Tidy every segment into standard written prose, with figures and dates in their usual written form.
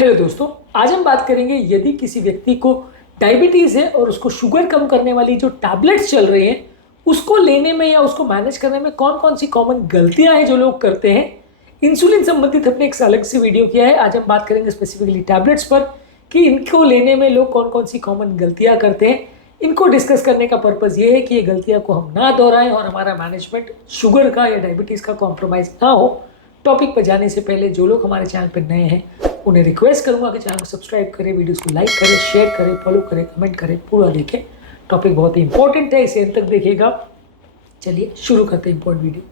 Hello दोस्तों, आज हम बात करेंगे यदि किसी व्यक्ति को डायबिटीज़ है और उसको शुगर कम करने वाली जो टैबलेट्स चल रही हैं उसको लेने में या उसको मैनेज करने में कौन कौन सी कॉमन गलतियां हैं जो लोग करते हैं। इंसुलिन संबंधित हमने एक अलग से वीडियो किया है। आज हम बात करेंगे स्पेसिफिकली टैबलेट्स पर कि इनको लेने में लोग कौन कौन सी कॉमन गलतियां करते हैं। इनको डिस्कस करने का पर्पज़ ये है कि ये गलतियां को हम ना दोहराएं और हमारा मैनेजमेंट शुगर का या डायबिटीज़ का कॉम्प्रोमाइज़ ना हो। टॉपिक पर जाने से पहले जो लोग हमारे चैनल पर नए हैं उन्हें रिक्वेस्ट करूंगा कि चैनल को सब्सक्राइब करें, वीडियोस को लाइक करें, शेयर करें, फॉलो करें, कमेंट करें, पूरा देखें। टॉपिक बहुत ही इंपॉर्टेंट है, इसे अंत तक देखिएगा। चलिए शुरू करते हैं इंपॉर्टेंट वीडियो।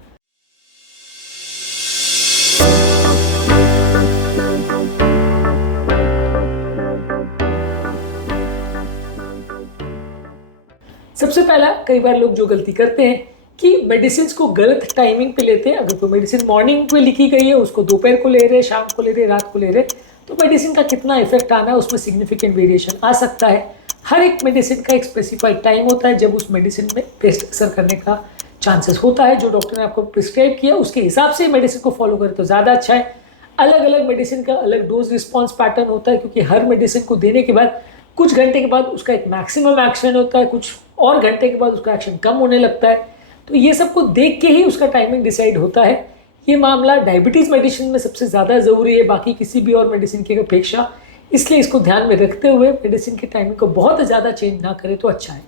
सबसे पहला, कई बार लोग जो गलती करते हैं कि मेडिसिन को गलत टाइमिंग पे लेते हैं। अगर कोई मेडिसिन मॉर्निंग पे लिखी गई है उसको दोपहर को ले रहे, शाम को ले रहे, रात को ले रहे, तो मेडिसिन का कितना इफेक्ट आना है उसमें सिग्निफिकेंट वेरिएशन आ सकता है। हर एक मेडिसिन का एक स्पेसिफाइड टाइम होता है जब उस मेडिसिन में बेस्ट असर करने का चांसेस होता है। जो डॉक्टर ने आपको प्रिस्क्राइब किया उसके हिसाब से मेडिसिन को फॉलो करें तो ज़्यादा अच्छा है। अलग अलग मेडिसिन का अलग डोज रिस्पॉन्स पैटर्न होता है क्योंकि हर मेडिसिन को देने के बाद कुछ घंटे के बाद उसका एक मैक्सिमम एक्शन होता है, कुछ और घंटे के बाद उसका एक्शन कम होने लगता है। तो ये सब को देख के ही उसका टाइमिंग डिसाइड होता है। ये मामला डायबिटीज़ मेडिसिन में सबसे ज़्यादा ज़रूरी है बाकी किसी भी और मेडिसिन की अपेक्षा, इसलिए इसको ध्यान में रखते हुए मेडिसिन की टाइमिंग को बहुत ज़्यादा चेंज ना करें तो अच्छा है।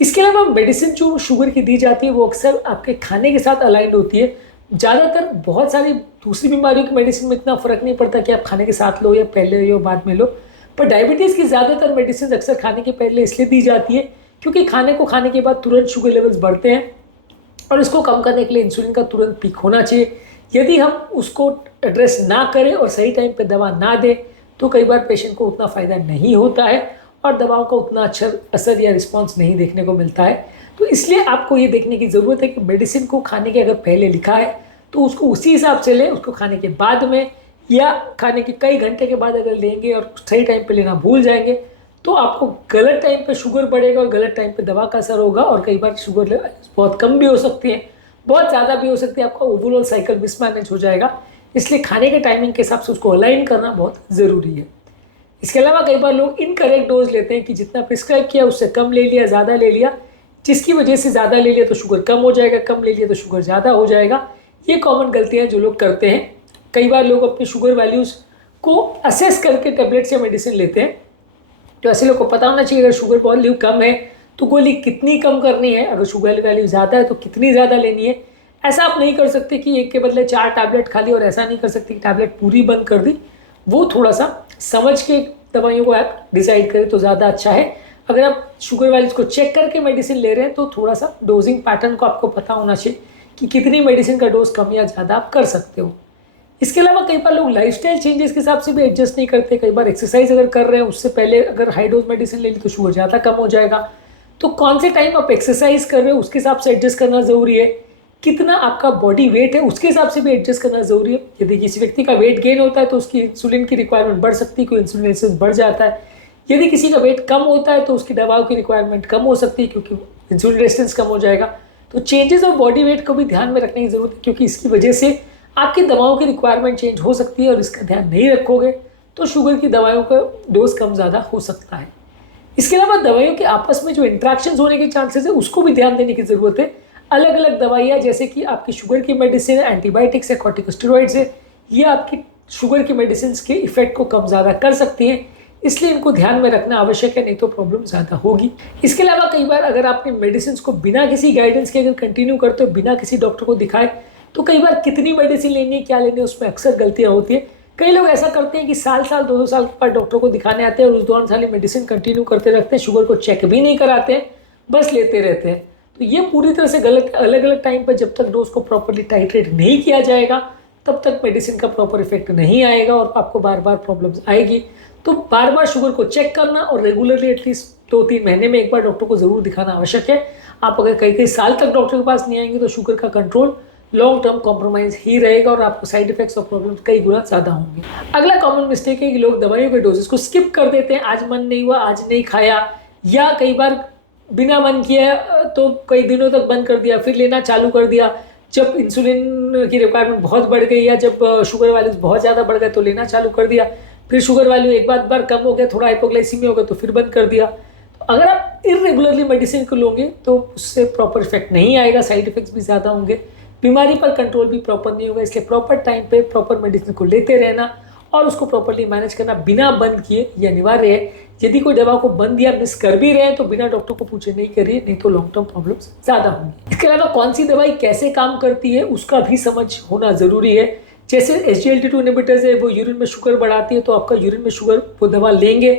इसके अलावा मेडिसिन जो शुगर की दी जाती है वो अक्सर आपके खाने के साथ अलाइंड होती है। ज़्यादातर बहुत सारी दूसरी बीमारियों की मेडिसिन में इतना फ़र्क नहीं पड़ता कि आप खाने के साथ लो या पहले लो या बाद में लो, पर डायबिटीज़ की ज़्यादातर मेडिसिन अक्सर खाने के पहले इसलिए दी जाती है क्योंकि खाने के बाद तुरंत शुगर लेवल्स बढ़ते हैं और इसको कम करने के लिए इंसुलिन का तुरंत पीक होना चाहिए। यदि हम उसको एड्रेस ना करें और सही टाइम पे दवा ना दें तो कई बार पेशेंट को उतना फ़ायदा नहीं होता है और दवाओं का उतना अच्छा असर या रिस्पांस नहीं देखने को मिलता है। तो इसलिए आपको ये देखने की ज़रूरत है कि मेडिसिन को खाने के अगर पहले लिखा है तो उसको उसी हिसाब से लें, उसको खाने के बाद में या खाने के कई घंटे के बाद अगर लेंगे और सही टाइम पर लेना भूल जाएंगे तो आपको गलत टाइम पे शुगर बढ़ेगा और गलत टाइम पे दवा का असर होगा और कई बार शुगर लेवल बहुत कम भी हो सकती है, बहुत ज़्यादा भी हो सकती है, आपका ओवरऑल साइकिल मिसमैनेज हो जाएगा। इसलिए खाने के टाइमिंग के हिसाब से उसको अलाइन करना बहुत ज़रूरी है। इसके अलावा कई बार लोग इनकरेक्ट डोज लेते हैं कि जितना प्रिस्क्राइब किया उससे कम ले लिया, ज़्यादा ले लिया, जिसकी वजह से ज़्यादा ले लिया तो शुगर कम हो जाएगा, कम ले लिया तो शुगर ज़्यादा हो जाएगा। ये कॉमन गलतियाँ जो लोग करते हैं। कई बार लोग अपनी शुगर वैल्यूज़ को असेस करके टेबलेट्स या मेडिसिन लेते हैं। तो ऐसे लोग को पता होना चाहिए अगर शुगर वैल्यू कम है तो गोली कितनी कम करनी है, अगर शुगर वैल्यू ज़्यादा है तो कितनी ज़्यादा लेनी है। ऐसा आप नहीं कर सकते कि एक के बदले 4 टैबलेट खा ली और ऐसा नहीं कर सकते कि टैबलेट पूरी बंद कर दी। वो थोड़ा सा समझ के दवाइयों को आप डिसाइड करें तो ज़्यादा अच्छा है। अगर आप शुगर वैल्यूज को चेक करके मेडिसिन ले रहे हैं तो थोड़ा सा डोजिंग पैटर्न को आपको पता होना चाहिए कि कितनी मेडिसिन का डोज कम या ज़्यादा आप कर सकते हो। इसके अलावा कई बार लोग लाइफस्टाइल चेंजेस के हिसाब से भी एडजस्ट नहीं करते। कई बार एक्सरसाइज अगर कर रहे हैं उससे पहले अगर हाई डोज मेडिसिन ले ली तो शुगर ज़्यादा कम हो जाएगा। तो कौन से टाइम आप एक्सरसाइज कर रहे हो उसके हिसाब से एडजस्ट करना ज़रूरी है। कितना आपका बॉडी वेट है उसके हिसाब से भी एडजस्ट करना ज़रूरी है। यदि किसी व्यक्ति का वेट गेन होता है तो उसकी इंसुलिन की रिक्वायरमेंट बढ़ सकती है, कोई इंसुलिन रेजिस्टेंस बढ़ जाता है। यदि किसी का वेट कम होता है तो उसकी दवाओं की रिक्वायरमेंट कम हो सकती है क्योंकि इंसुलिन रेजिस्टेंस कम हो जाएगा। तो चेंजेस ऑफ बॉडी वेट को भी ध्यान में रखने की ज़रूरत है क्योंकि इसकी वजह से आपकी दवाओं की रिक्वायरमेंट चेंज हो सकती है और इसका ध्यान नहीं रखोगे तो शुगर की दवाइयों का डोज कम ज़्यादा हो सकता है। इसके अलावा दवाइयों के आपस में जो इंट्रैक्शंस होने के चांसेस है उसको भी ध्यान देने की ज़रूरत है। अलग अलग दवाइयाँ जैसे कि आपकी शुगर की मेडिसिन, एंटीबायोटिक्स है, कॉर्टिकोस्टेरॉइड्स है, ये आपकी शुगर की मेडिसिन के इफेक्ट को कम ज़्यादा कर सकती हैं, इसलिए इनको ध्यान में रखना आवश्यक है, नहीं तो प्रॉब्लम ज़्यादा होगी। इसके अलावा कई बार अगर आपने मेडिसिन को बिना किसी गाइडेंस के अगर कंटिन्यू करते हो, बिना किसी डॉक्टर को दिखाए, तो कई बार कितनी मेडिसिन लेनी है, क्या लेनी है, उसमें अक्सर गलतियाँ होती है। कई लोग ऐसा करते हैं कि साल 2-2 साल के बाद डॉक्टर को दिखाने आते हैं और उस दौरान सारी मेडिसिन कंटिन्यू करते रहते हैं, शुगर को चेक भी नहीं कराते हैं, बस लेते रहते हैं। तो ये पूरी तरह से गलत है। अलग अलग टाइम पर जब तक डोज को प्रॉपरली टाइट्रेट नहीं किया जाएगा तब तक मेडिसिन का प्रॉपर इफेक्ट नहीं आएगा और आपको बार बार प्रॉब्लम्स आएगी। तो बार बार शुगर को चेक करना और रेगुलरली एटलीस्ट 2-3 महीने में एक बार डॉक्टर को ज़रूर दिखाना आवश्यक है। आप अगर कई साल तक डॉक्टर के पास नहीं आएंगे तो शुगर का कंट्रोल लॉन्ग टर्म कॉम्प्रोमाइज ही रहेगा और आपको साइड इफेक्ट्स और प्रॉब्लम्स कई गुना ज़्यादा होंगे। अगला कॉमन मिस्टेक है कि लोग दवाइयों के डोजेस को स्किप कर देते हैं। आज मन नहीं हुआ, आज नहीं खाया, या कई बार बिना मन किया तो कई दिनों तक बंद कर दिया, फिर लेना चालू कर दिया। जब इंसुलिन की रिक्वायरमेंट बहुत बढ़ गई या जब शुगर वैल्यूज बहुत ज़्यादा बढ़ गए तो लेना चालू कर दिया। फिर शुगर वैल्यू एक बार कम हो गया, थोड़ा हाइपोग्लाइसीमिया हो गया तो फिर बंद कर दिया। तो अगर आप इरेगुलरली मेडिसिन को लोगे तो उससे प्रॉपर इफेक्ट नहीं आएगा, साइड इफेक्ट्स भी ज़्यादा होंगे, बीमारी पर कंट्रोल भी प्रॉपर नहीं होगा। इसलिए प्रॉपर टाइम पे प्रॉपर मेडिसिन को लेते रहना और उसको प्रॉपर्ली मैनेज करना बिना बंद किए ये अनिवार्य है। यदि कोई दवा को बंद या मिस कर भी रहे हैं तो बिना डॉक्टर को पूछे नहीं करिए, नहीं तो लॉन्ग टर्म प्रॉब्लम्स ज़्यादा होंगी। इसके अलावा कौन सी दवाई कैसे काम करती है उसका भी समझ होना ज़रूरी है। जैसे SGLT2 इनहिबिटर्स है, वो यूरिन में शुगर बढ़ाती है, तो आपका यूरिन में शुगर वो दवा लेंगे,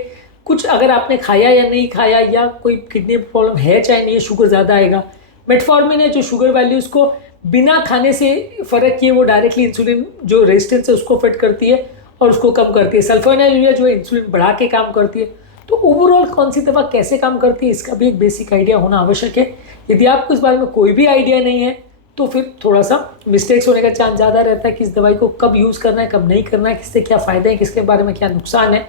कुछ अगर आपने खाया या नहीं खाया या कोई किडनी प्रॉब्लम है चाहे नहीं है, शुगर ज़्यादा आएगा। मेटफॉर्मिन है जो शुगर वैल्यूज़ को बिना खाने से फ़र्क किए वो डायरेक्टली इंसुलिन जो रेजिस्टेंस है उसको अफेक्ट करती है और उसको कम करती है। सल्फोनाइलुरिया जो है इंसुलिन बढ़ा के काम करती है। तो ओवरऑल कौन सी दवा कैसे काम करती है इसका भी एक बेसिक आइडिया होना आवश्यक है। यदि आपको इस बारे में कोई भी आइडिया नहीं है तो फिर थोड़ा सा मिस्टेक्स होने का चांस ज़्यादा रहता है कि इस दवाई को कब यूज़ करना है, कब नहीं करना है, किससे क्या फ़ायदे हैं, किसके बारे में क्या नुकसान है।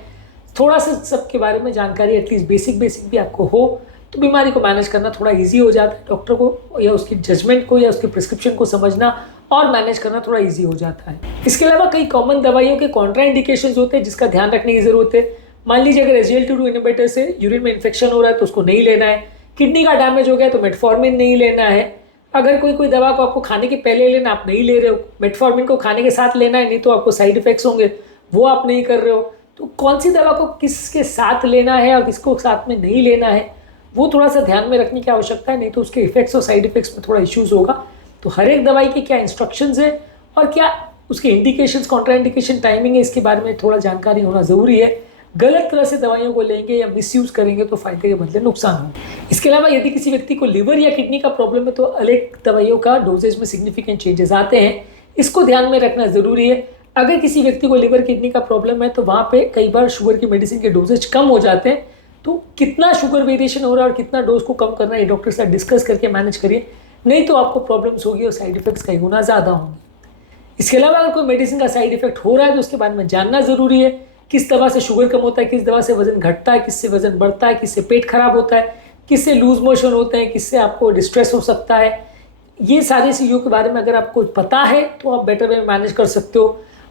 थोड़ा सा सबके बारे में जानकारी एटलीस्ट बेसिक भी आपको हो तो बीमारी को मैनेज करना थोड़ा ईजी हो जाता है। डॉक्टर को या उसकी जजमेंट को या उसकी प्रिस्क्रिप्शन को समझना और मैनेज करना थोड़ा ईजी हो जाता है। इसके अलावा कई कॉमन दवाइयों के कॉन्ट्राइंडिकेशंस होते हैं जिसका ध्यान रखने की ज़रूरत है। मान लीजिए अगर SGLT2 इनहिबिटर से यूरिन में इन्फेक्शन हो रहा है तो उसको नहीं लेना है। किडनी का डैमेज हो गया तो मेटफॉर्मिन नहीं लेना है। अगर कोई दवा को आपको खाने के पहले लेना, आप नहीं ले रहे हो, मेटफॉर्मिन को खाने के साथ लेना है, नहीं तो आपको साइड इफेक्ट्स होंगे, वो आप नहीं कर रहे हो। तो कौन सी दवा को किसके साथ लेना है और किसको साथ में नहीं लेना है वो थोड़ा सा ध्यान में रखने की आवश्यकता है, नहीं तो उसके इफेक्ट्स और साइड इफेक्ट्स में थोड़ा इश्यूज होगा। तो हर एक दवाई के क्या इंस्ट्रक्शंस है और क्या उसके इंडिकेशंस, कॉन्ट्राइंडिकेशन, टाइमिंग है, इसके बारे में थोड़ा जानकारी होना ज़रूरी है। गलत तरह से दवाइयों को लेंगे या मिसयूज़ करेंगे तो फायदे के बदले नुकसान होगा। इसके अलावा यदि किसी व्यक्ति को लिवर या किडनी का प्रॉब्लम है तो अलग दवाइयों का डोजेज में सिग्निफिकेंट चेंजेस आते हैं, इसको ध्यान में रखना ज़रूरी है। अगर किसी व्यक्ति को लिवर किडनी का प्रॉब्लम है तो वहाँ पे कई बार शुगर की मेडिसिन के डोजेज कम हो जाते हैं। तो कितना शुगर वेरिएशन हो रहा है और कितना डोज को कम करना है ये डॉक्टर से डिस्कस करके मैनेज करिए, नहीं तो आपको प्रॉब्लम्स होगी और साइड इफेक्ट्स कई गुना ज़्यादा होंगे। इसके अलावा अगर कोई मेडिसिन का साइड इफेक्ट हो रहा है तो उसके बारे में जानना ज़रूरी है। किस दवा से शुगर कम होता है, किस दवा से वजन घटता है, किससे वजन बढ़ता है, किससे पेट खराब होता है, किससे लूज मोशन होते हैं, किससे आपको डिस्ट्रेस हो सकता है। ये सारी चीज़ों के बारे में अगर आपको पता है तो आप बेटर वे में मैनेज कर सकते हो।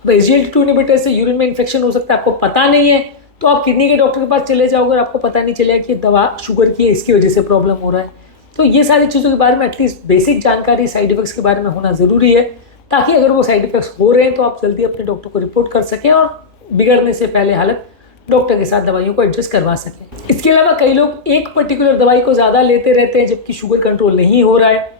अब SGLT2 इनहिबिटर से यूरिन में इन्फेक्शन हो सकता है, आपको पता नहीं है तो आप किडनी के डॉक्टर के पास चले जाओगे और आपको पता नहीं चलेगा कि दवा शुगर की है, इसकी वजह से प्रॉब्लम हो रहा है। तो ये सारी चीज़ों के बारे में एटलीस्ट बेसिक जानकारी साइड इफेक्ट्स के बारे में होना ज़रूरी है, ताकि अगर वो साइड इफेक्ट्स हो रहे हैं तो आप जल्दी अपने डॉक्टर को रिपोर्ट कर सकें और बिगड़ने से पहले हालत डॉक्टर के साथ दवाइयों को एडजस्ट करवा सकें। इसके अलावा कई लोग एक पर्टिकुलर दवाई को ज़्यादा लेते रहते हैं जबकि शुगर कंट्रोल नहीं हो रहा है।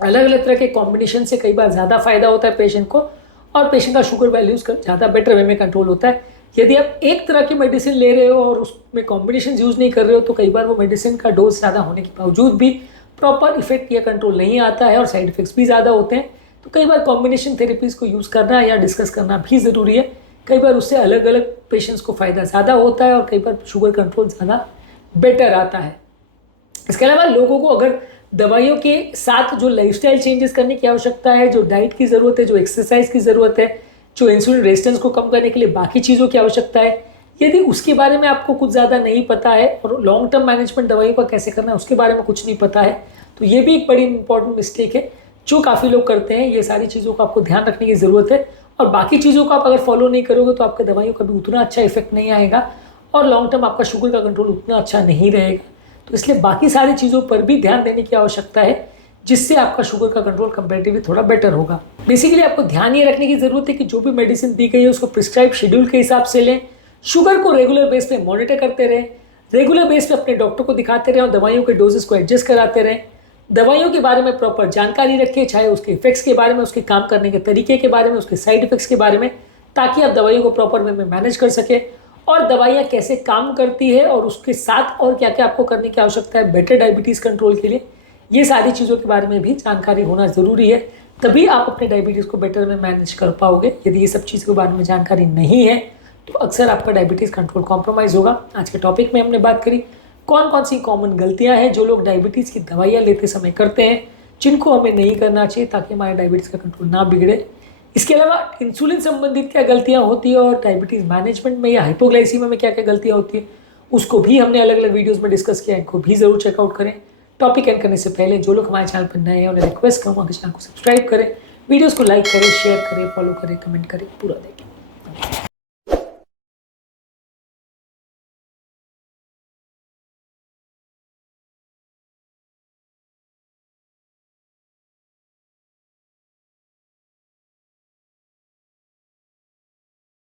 अलग अलग तरह के कॉम्बिनेशन से कई बार ज़्यादा फायदा होता है पेशेंट को और पेशेंट का शुगर वैल्यूज़ ज़्यादा बेटर वे में कंट्रोल होता है। यदि आप एक तरह की मेडिसिन ले रहे हो और उसमें कॉम्बिनेशन यूज़ नहीं कर रहे हो तो कई बार वो मेडिसिन का डोज ज़्यादा होने के बावजूद भी प्रॉपर इफेक्ट या कंट्रोल नहीं आता है और साइड इफेक्ट्स भी ज़्यादा होते हैं। तो कई बार कॉम्बिनेशन थेरेपीज़ को यूज़ करना या डिस्कस करना भी ज़रूरी है। कई बार उससे अलग अलग पेशेंट्स को फ़ायदा ज़्यादा होता है और कई बार शुगर कंट्रोल ज़्यादा बेटर आता है। इसके अलावा लोगों को अगर दवाइयों के साथ जो लाइफस्टाइल चेंजेस करने की आवश्यकता है, जो डाइट की ज़रूरत है, जो एक्सरसाइज की ज़रूरत है, जो इंसुलिन रेजिस्टेंस को कम करने के लिए बाकी चीज़ों की आवश्यकता है, यदि उसके बारे में आपको कुछ ज़्यादा नहीं पता है और लॉन्ग टर्म मैनेजमेंट दवाइयों का कैसे करना है उसके बारे में कुछ नहीं पता है, तो ये भी एक बड़ी इंपॉर्टेंट मिस्टेक है जो काफ़ी लोग करते हैं। ये सारी चीज़ों को आपको ध्यान रखने की ज़रूरत है और बाकी चीज़ों को आप अगर फॉलो नहीं करोगे तो आपके दवाइयों का भी उतना अच्छा इफेक्ट नहीं आएगा और लॉन्ग टर्म आपका शुगर का कंट्रोल उतना अच्छा नहीं रहेगा। तो इसलिए बाकी सारी चीज़ों पर भी ध्यान देने की आवश्यकता है जिससे आपका शुगर का कंट्रोल कंपैरेटिवली थोड़ा बेटर होगा। बेसिकली आपको ध्यान ये रखने की ज़रूरत है कि जो भी मेडिसिन दी गई है उसको प्रिस्क्राइब शेड्यूल के हिसाब से लें, शुगर को रेगुलर बेस पे मॉनिटर करते रहें, रेगुलर बेस पे अपने डॉक्टर को दिखाते रहें और दवाइयों के डोजेस को एडजस्ट कराते रहें। दवाइयों के बारे में प्रॉपर जानकारी रखें, चाहे उसके इफेक्ट्स के बारे में, उसके काम करने के तरीके के बारे में, उसके साइड इफेक्ट्स के बारे में, ताकि आप दवाइयों को प्रॉपर वे में मैनेज कर सकें और दवाइयाँ कैसे काम करती है और उसके साथ और क्या क्या आपको करने की आवश्यकता है बेटर डायबिटीज़ कंट्रोल के लिए। ये सारी चीज़ों के बारे में भी जानकारी होना ज़रूरी है, तभी आप अपने डायबिटीज़ को बेटर में मैनेज कर पाओगे। यदि ये सब चीज़ के बारे में जानकारी नहीं है तो अक्सर आपका डायबिटीज़ कंट्रोल कॉम्प्रोमाइज़ होगा। आज के टॉपिक में हमने बात करी कौन कौन सी कॉमन गलतियाँ हैं जो लोग डायबिटीज़ की दवाइयाँ लेते समय करते हैं, जिनको हमें नहीं करना चाहिए ताकि हमारे डायबिटीज़ का कंट्रोल ना बिगड़े। इसके अलावा इंसुलिन संबंधित क्या गलतियाँ होती है और डायबिटीज़ मैनेजमेंट में या हाइपोग्लाइसीमिया में क्या क्या गलतियाँ होती है उसको भी हमने अलग अलग वीडियोज़ में डिस्कस किया है, इनको भी ज़रूर चेकआउट करें। टॉपिक एंड करने से पहले जो लोग हमारे चैनल पर नए हैं उन्हें रिक्वेस्ट करूँगा कि चैनल को सब्सक्राइब करें, वीडियोज़ को लाइक करें, शेयर करें, फॉलो करें, कमेंट करें, पूरा देखें।